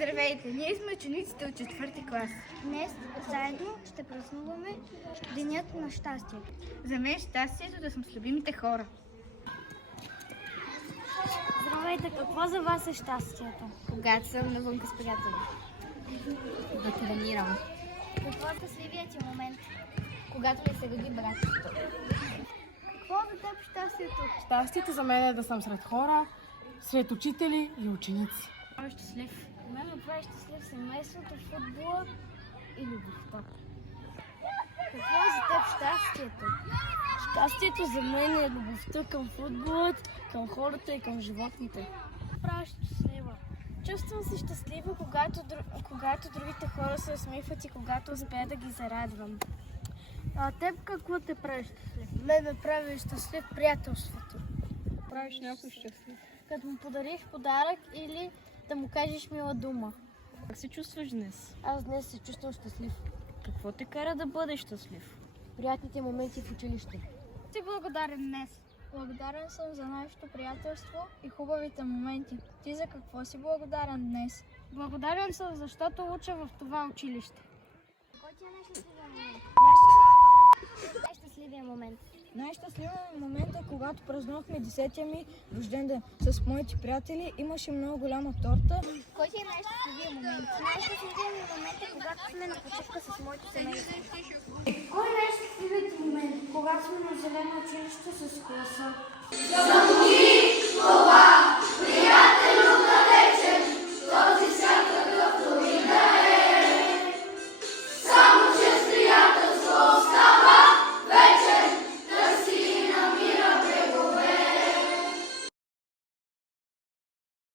Здравейте, ние сме учениците от 4-ти клас. Днес заедно ще празнуваме Денят на щастието. За мен щастието да съм с любимите хора. Здравейте, какво за вас е щастието? Когато съм навънка с приятели. Да тренирам. Какво е щастливият ти момент? Когато ми се роди братчето. Какво за теб щастието? Щастието за мен е да съм сред хора, сред учители и ученици. Той щастлив. Мен прави щастлив семейството, футбола и любовта. Какво е за теб щастието? Щастието за мен е любовта към футбола, към хората и към животните. Прави щастлива. Чувствам се щастлива, когато другите хора се усмихват и когато успея да ги зарадвам. А теб какво те прави щастлив? Мен ме прави щастлив приятелството. Правиш някой щастлив. Като му подариш подарък или да му кажеш мила дума. Как се чувстваш днес? Аз днес се чувствам щастлив. Какво те кара да бъдеш щастлив? Приятните моменти в училище. Си благодарен днес. Благодарен съм за нашето приятелство и хубавите моменти. Ти за какво си благодарен днес? Благодарен съм, защото уча в това училище. Кой ти е най-щастливият момент? Най-щастливият момент. Най-щастливият момент е когато празнувахме 10-я ми рожден ден с моите приятели. Имаше много голяма торта. Кой ти е най-щастливият момент? Най-щастливият ми момент е когато сме на почивка с моето семейство. Кой е най-щастливият ти момент? Когато сме на зелено училище с класа. За това